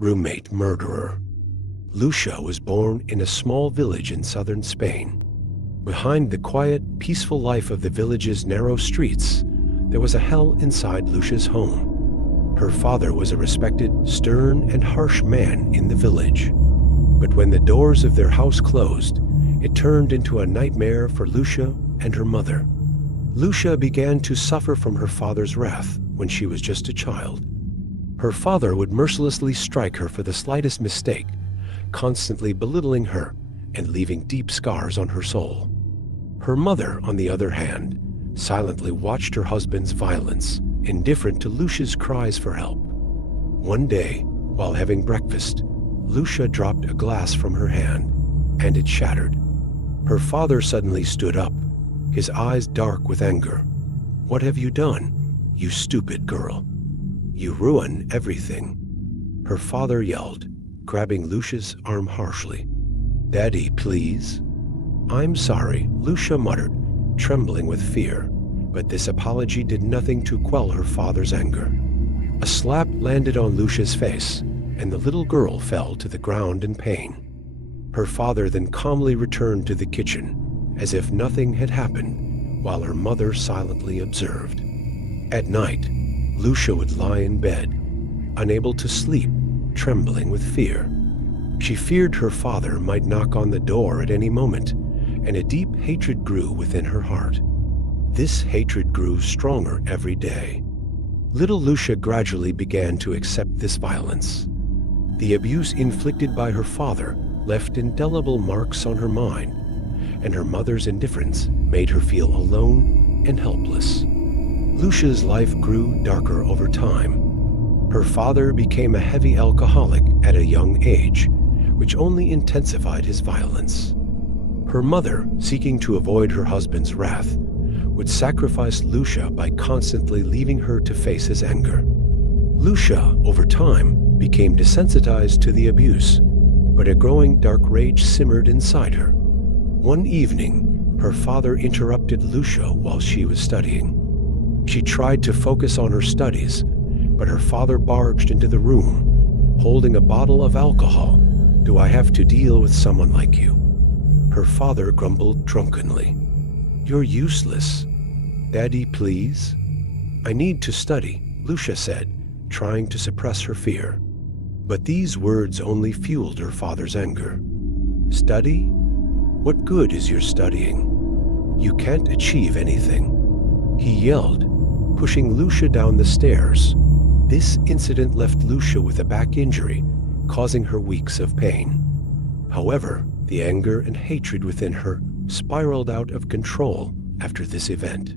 Roommate murderer. Lucia was born in a small village in southern Spain. Behind the quiet, peaceful life of the village's narrow streets, there was a hell inside Lucia's home. Her father was a respected, stern, and harsh man in the village. But when the doors of their house closed, it turned into a nightmare for Lucia and her mother. Lucia began to suffer from her father's wrath when she was just a child. Her father would mercilessly strike her for the slightest mistake, constantly belittling her and leaving deep scars on her soul. Her mother, on the other hand, silently watched her husband's violence, indifferent to Lucia's cries for help. One day, while having breakfast, Lucia dropped a glass from her hand, and it shattered. Her father suddenly stood up, his eyes dark with anger. "What have you done, you stupid girl? You ruin everything," her father yelled, grabbing Lucia's arm harshly. "Daddy, please." "I'm sorry," Lucia muttered, trembling with fear, but this apology did nothing to quell her father's anger. A slap landed on Lucia's face, and the little girl fell to the ground in pain. Her father then calmly returned to the kitchen, as if nothing had happened, while her mother silently observed. At night, Lucia would lie in bed, unable to sleep, trembling with fear. She feared her father might knock on the door at any moment, and a deep hatred grew within her heart. This hatred grew stronger every day. Little Lucia gradually began to accept this violence. The abuse inflicted by her father left indelible marks on her mind, and her mother's indifference made her feel alone and helpless. Lucia's life grew darker over time. Her father became a heavy alcoholic at a young age, which only intensified his violence. Her mother, seeking to avoid her husband's wrath, would sacrifice Lucia by constantly leaving her to face his anger. Lucia, over time, became desensitized to the abuse, but a growing dark rage simmered inside her. One evening, her father interrupted Lucia while she was studying. She tried to focus on her studies, but her father barged into the room, holding a bottle of alcohol. "Do I have to deal with someone like you?" Her father grumbled drunkenly. "You're useless. Daddy, please." "I need to study," Lucia said, trying to suppress her fear. But these words only fueled her father's anger. "Study? What good is your studying? You can't achieve anything," he yelled, pushing Lucia down the stairs. This incident left Lucia with a back injury, causing her weeks of pain. However, the anger and hatred within her spiraled out of control after this event.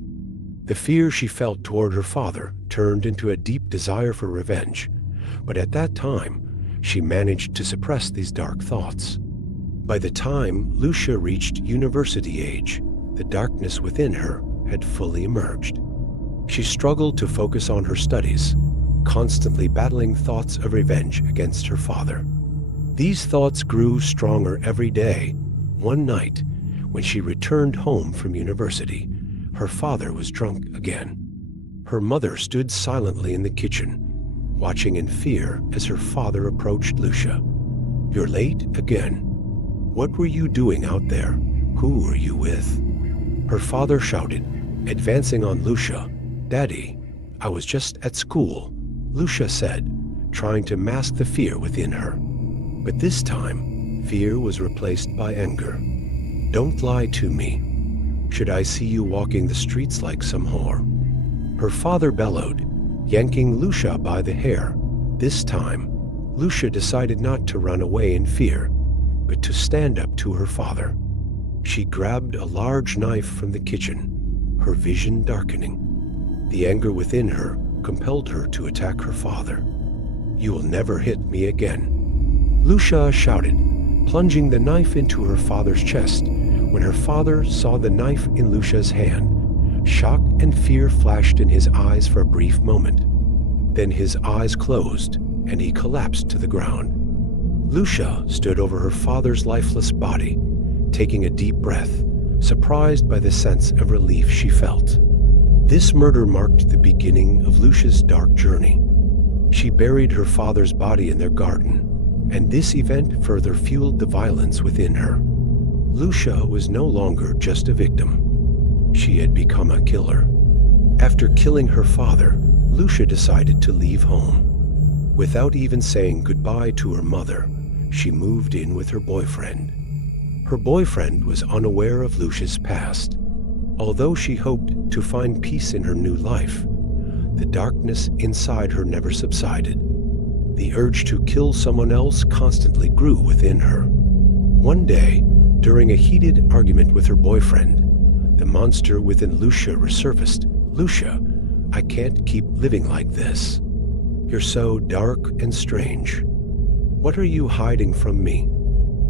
The fear she felt toward her father turned into a deep desire for revenge, but at that time, she managed to suppress these dark thoughts. By the time Lucia reached university age, the darkness within her had fully emerged. She struggled to focus on her studies, constantly battling thoughts of revenge against her father. These thoughts grew stronger every day. One night, when she returned home from university, her father was drunk again. Her mother stood silently in the kitchen, watching in fear as her father approached Lucia. "You're late again. What were you doing out there? Who were you with?" Her father shouted, advancing on Lucia. "Daddy, I was just at school," Lucia said, trying to mask the fear within her. But this time, fear was replaced by anger. "Don't lie to me. Should I see you walking the streets like some whore?" Her father bellowed, yanking Lucia by the hair. This time, Lucia decided not to run away in fear, but to stand up to her father. She grabbed a large knife from the kitchen, her vision darkening. The anger within her compelled her to attack her father. "You will never hit me again," Lucia shouted, plunging the knife into her father's chest. When her father saw the knife in Lucia's hand, shock and fear flashed in his eyes for a brief moment. Then his eyes closed, and he collapsed to the ground. Lucia stood over her father's lifeless body, taking a deep breath, surprised by the sense of relief she felt. This murder marked the beginning of Lucia's dark journey. She buried her father's body in their garden, and this event further fueled the violence within her. Lucia was no longer just a victim. She had become a killer. After killing her father, Lucia decided to leave home. Without even saying goodbye to her mother, she moved in with her boyfriend. Her boyfriend was unaware of Lucia's past. Although she hoped to find peace in her new life, the darkness inside her never subsided. The urge to kill someone else constantly grew within her. One day, during a heated argument with her boyfriend, the monster within Lucia resurfaced. "Lucia, I can't keep living like this. You're so dark and strange. What are you hiding from me?"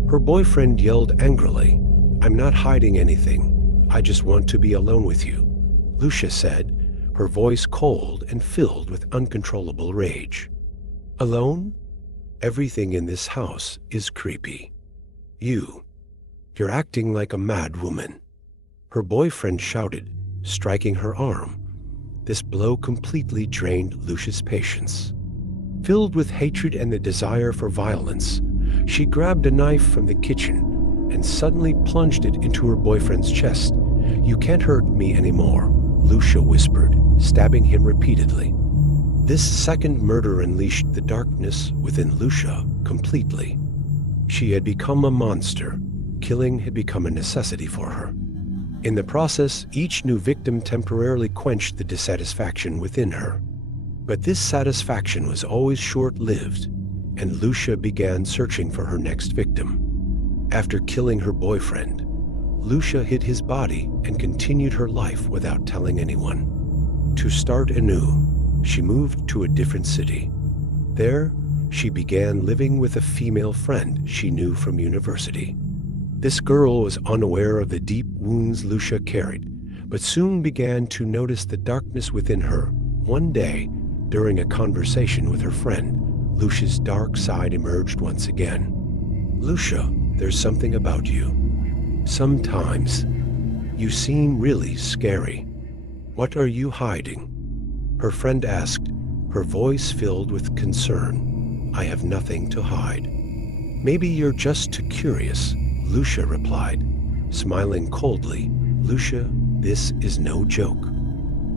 Her boyfriend yelled angrily, "I'm not hiding anything. I just want to be alone with you," Lucia said, her voice cold and filled with uncontrollable rage. "Alone? Everything in this house is creepy. You're acting like a mad woman," her boyfriend shouted, striking her arm. This blow completely drained Lucia's patience. Filled with hatred and the desire for violence, she grabbed a knife from the kitchen and suddenly plunged it into her boyfriend's chest. "You can't hurt me anymore," Lucia whispered, stabbing him repeatedly. This second murder unleashed the darkness within Lucia completely. She had become a monster. Killing had become a necessity for her. In the process, each new victim temporarily quenched the dissatisfaction within her. But this satisfaction was always short-lived, and Lucia began searching for her next victim. After killing her boyfriend, Lucia hid his body and continued her life without telling anyone. To start anew, she moved to a different city. There, she began living with a female friend she knew from university. This girl was unaware of the deep wounds Lucia carried, but soon began to notice the darkness within her. One day, during a conversation with her friend, Lucia's dark side emerged once again. "Lucia, there's something about you. Sometimes, you seem really scary. What are you hiding?" her friend asked, her voice filled with concern. "I have nothing to hide." "Maybe you're just too curious," Lucia replied, smiling coldly. "Lucia, this is no joke.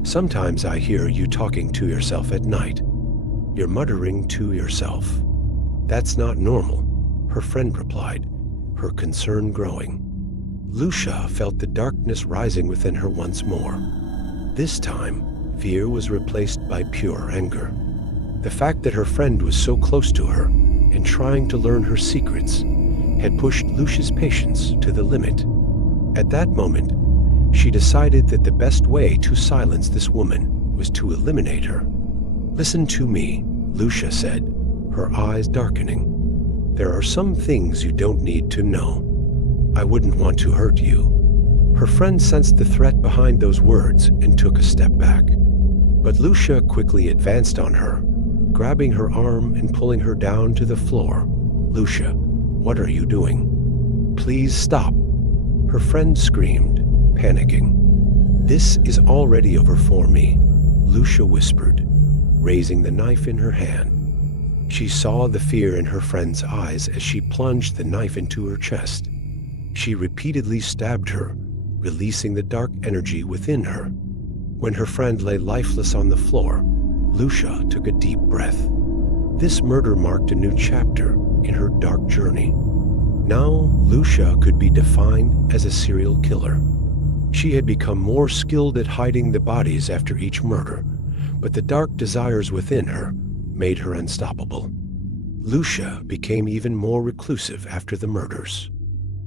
Sometimes I hear you talking to yourself at night. You're muttering to yourself." "That's not normal," her friend replied, her concern growing. Lucia felt the darkness rising within her once more. This time, fear was replaced by pure anger. The fact that her friend was so close to her and trying to learn her secrets had pushed Lucia's patience to the limit. At that moment, she decided that the best way to silence this woman was to eliminate her. "Listen to me," Lucia said, her eyes darkening. "There are some things you don't need to know. I wouldn't want to hurt you." Her friend sensed the threat behind those words and took a step back. But Lucia quickly advanced on her, grabbing her arm and pulling her down to the floor. "Lucia, what are you doing? Please stop," her friend screamed, panicking. "This is already over for me," Lucia whispered, raising the knife in her hand. She saw the fear in her friend's eyes as she plunged the knife into her chest. She repeatedly stabbed her, releasing the dark energy within her. When her friend lay lifeless on the floor, Lucia took a deep breath. This murder marked a new chapter in her dark journey. Now, Lucia could be defined as a serial killer. She had become more skilled at hiding the bodies after each murder, but the dark desires within her made her unstoppable. Lucia became even more reclusive after the murders.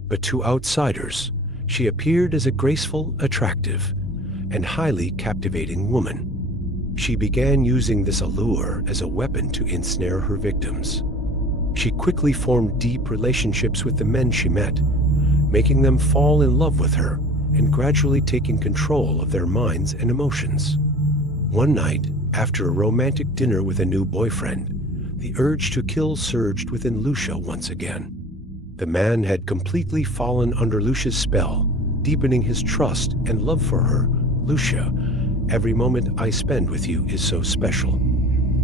But to outsiders, she appeared as a graceful, attractive, and highly captivating woman. She began using this allure as a weapon to ensnare her victims. She quickly formed deep relationships with the men she met, making them fall in love with her and gradually taking control of their minds and emotions. One night, after a romantic dinner with a new boyfriend, the urge to kill surged within Lucia once again. The man had completely fallen under Lucia's spell, deepening his trust and love for her. "Lucia, every moment I spend with you is so special.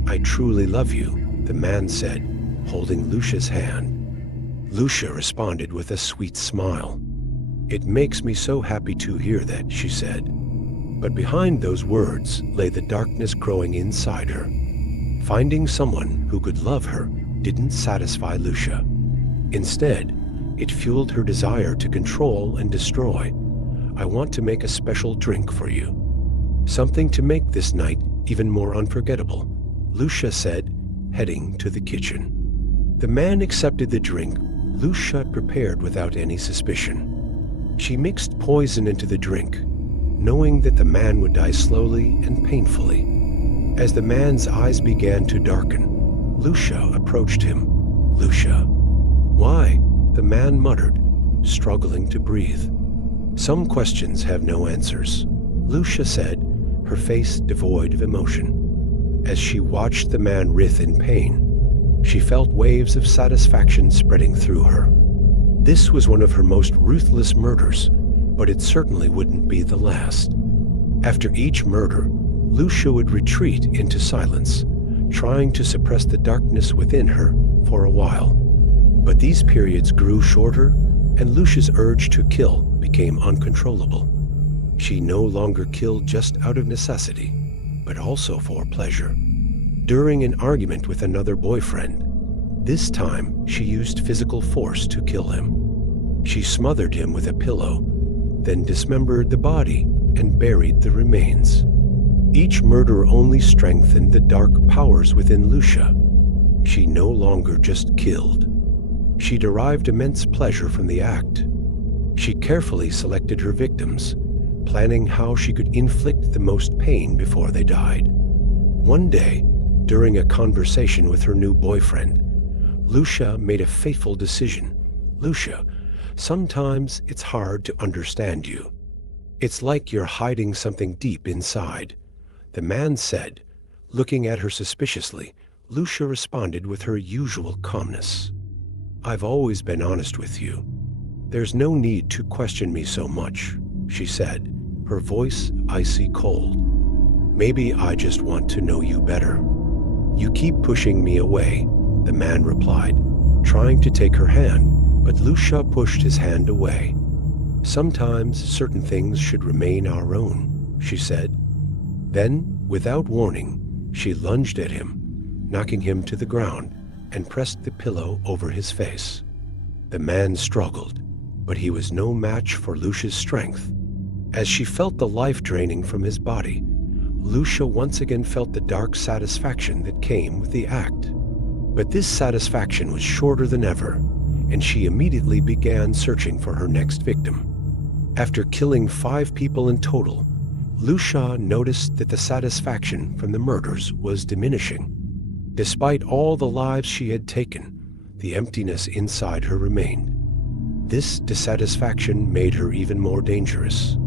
I truly love you, the man said, holding Lucia's hand. Lucia responded with a sweet smile. It makes me so happy to hear that, she said. But behind those words lay the darkness growing inside her. Finding someone who could love her didn't satisfy Lucia. Instead, it fueled her desire to control and destroy. I want to make a special drink for you. Something to make this night even more unforgettable, Lucia said, heading to the kitchen. The man accepted the drink Lucia prepared without any suspicion. She mixed poison into the drink, knowing that the man would die slowly and painfully. As the man's eyes began to darken, Lucia approached him. Lucia. Why? The man muttered, struggling to breathe. Some questions have no answers, Lucia said, her face devoid of emotion. As she watched the man writhe in pain, she felt waves of satisfaction spreading through her. This was one of her most ruthless murders, but it certainly wouldn't be the last. After each murder, Lucia would retreat into silence, trying to suppress the darkness within her for a while. But these periods grew shorter, and Lucia's urge to kill became uncontrollable. She no longer killed just out of necessity, but also for pleasure. During an argument with another boyfriend, this time she used physical force to kill him. She smothered him with a pillow, then dismembered the body and buried the remains. Each murder only strengthened the dark powers within Lucia. She no longer just killed. She derived immense pleasure from the act. She carefully selected her victims, planning how she could inflict the most pain before they died. One day, during a conversation with her new boyfriend, Lucia made a fateful decision. Lucia, sometimes it's hard to understand you. It's like you're hiding something deep inside, the man said. Looking at her suspiciously, Lucia responded with her usual calmness. I've always been honest with you. There's no need to question me so much, she said, her voice icy cold. Maybe I just want to know you better. You keep pushing me away, the man replied, trying to take her hand, but Lucia pushed his hand away. Sometimes certain things should remain our own, she said. Then, without warning, she lunged at him, knocking him to the ground, and pressed the pillow over his face. The man struggled, but he was no match for Lucia's strength. As she felt the life draining from his body, Lucia once again felt the dark satisfaction that came with the act. But this satisfaction was shorter than ever, and she immediately began searching for her next victim. After killing 5 people in total, Lucia noticed that the satisfaction from the murders was diminishing. Despite all the lives she had taken, the emptiness inside her remained. This dissatisfaction made her even more dangerous.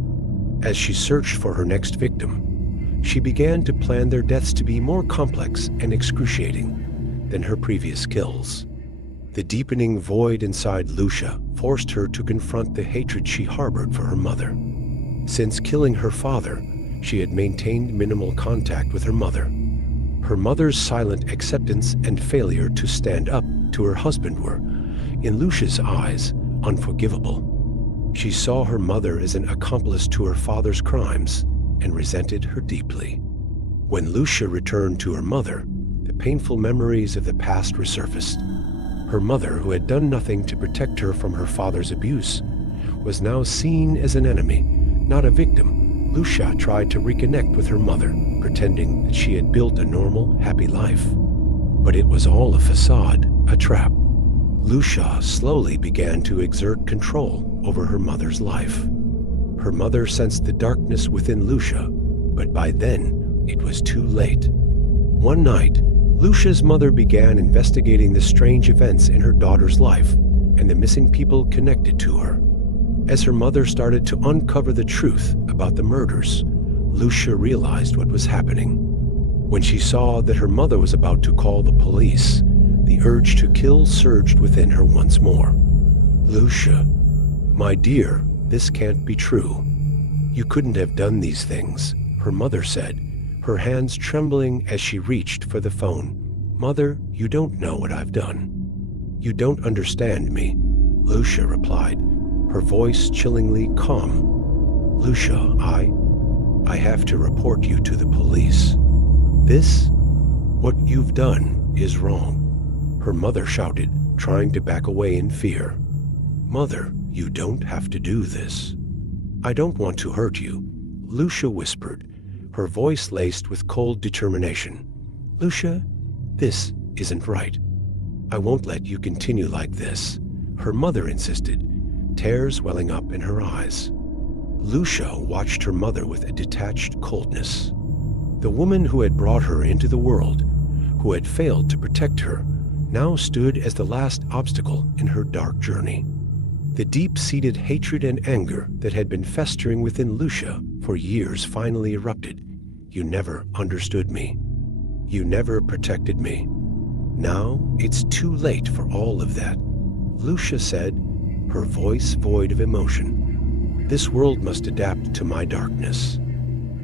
As she searched for her next victim, she began to plan their deaths to be more complex and excruciating than her previous kills. The deepening void inside Lucia forced her to confront the hatred she harbored for her mother. Since killing her father, she had maintained minimal contact with her mother. Her mother's silent acceptance and failure to stand up to her husband were, in Lucia's eyes, unforgivable. She saw her mother as an accomplice to her father's crimes and resented her deeply. When Lucia returned to her mother, the painful memories of the past resurfaced. Her mother, who had done nothing to protect her from her father's abuse, was now seen as an enemy, not a victim. Lucia tried to reconnect with her mother, pretending that she had built a normal, happy life. But it was all a facade, a trap. Lucia slowly began to exert control over her mother's life. Her mother sensed the darkness within Lucia, but by then it was too late. One night, Lucia's mother began investigating the strange events in her daughter's life and the missing people connected to her. As her mother started to uncover the truth about the murders, Lucia realized what was happening. When she saw that her mother was about to call the police, the urge to kill surged within her once more. Lucia, my dear, this can't be true. You couldn't have done these things, her mother said, her hands trembling as she reached for the phone. "Mother, you don't know what I've done. You don't understand me," Lucia replied, her voice chillingly calm. "Lucia, I have to report you to the police. What you've done is wrong," her mother shouted, trying to back away in fear. "Mother, you don't have to do this." "I don't want to hurt you," Lucia whispered, her voice laced with cold determination. "Lucia, this isn't right. I won't let you continue like this," her mother insisted, tears welling up in her eyes. Lucia watched her mother with a detached coldness. The woman who had brought her into the world, who had failed to protect her, now stood as the last obstacle in her dark journey. The deep-seated hatred and anger that had been festering within Lucia for years finally erupted. "You never understood me. You never protected me. Now it's too late for all of that," Lucia said, her voice void of emotion. "This world must adapt to my darkness."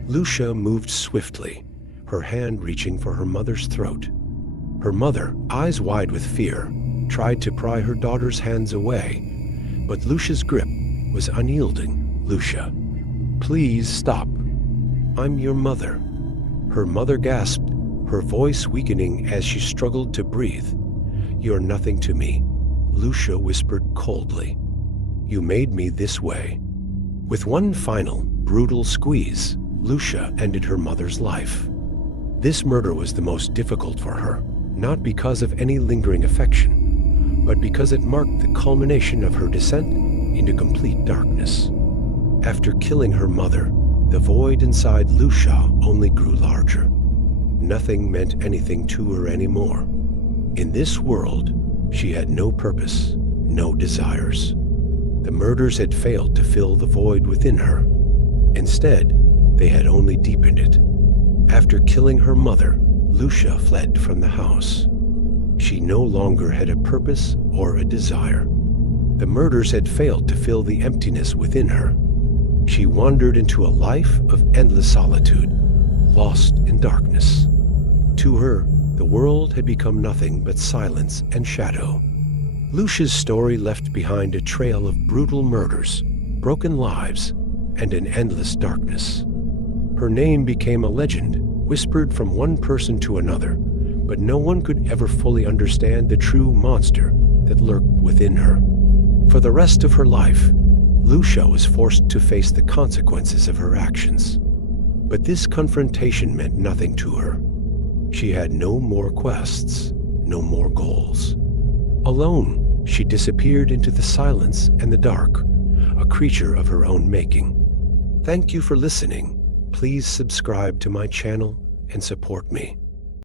Lucia moved swiftly, her hand reaching for her mother's throat. Her mother, eyes wide with fear, tried to pry her daughter's hands away, but Lucia's grip was unyielding. "Lucia, please stop. I'm your mother." Her mother gasped, her voice weakening as she struggled to breathe. "You're nothing to me," Lucia whispered coldly. "You made me this way." With one final, brutal squeeze, Lucia ended her mother's life. This murder was the most difficult for her, not because of any lingering affection, but because it marked the culmination of her descent into complete darkness. After killing her mother, the void inside Lucia only grew larger. Nothing meant anything to her anymore. In this world, she had no purpose, no desires. The murders had failed to fill the void within her. Instead, they had only deepened it. After killing her mother, Lucia fled from the house. She no longer had a purpose or a desire. The murders had failed to fill the emptiness within her. She wandered into a life of endless solitude, lost in darkness. To her, the world had become nothing but silence and shadow. Lucia's story left behind a trail of brutal murders, broken lives, and an endless darkness. Her name became a legend, whispered from one person to another, but no one could ever fully understand the true monster that lurked within her. For the rest of her life, Lucia was forced to face the consequences of her actions. But this confrontation meant nothing to her. She had no more quests, no more goals. Alone, she disappeared into the silence and the dark, a creature of her own making. Thank you for listening. Please subscribe to my channel and support me.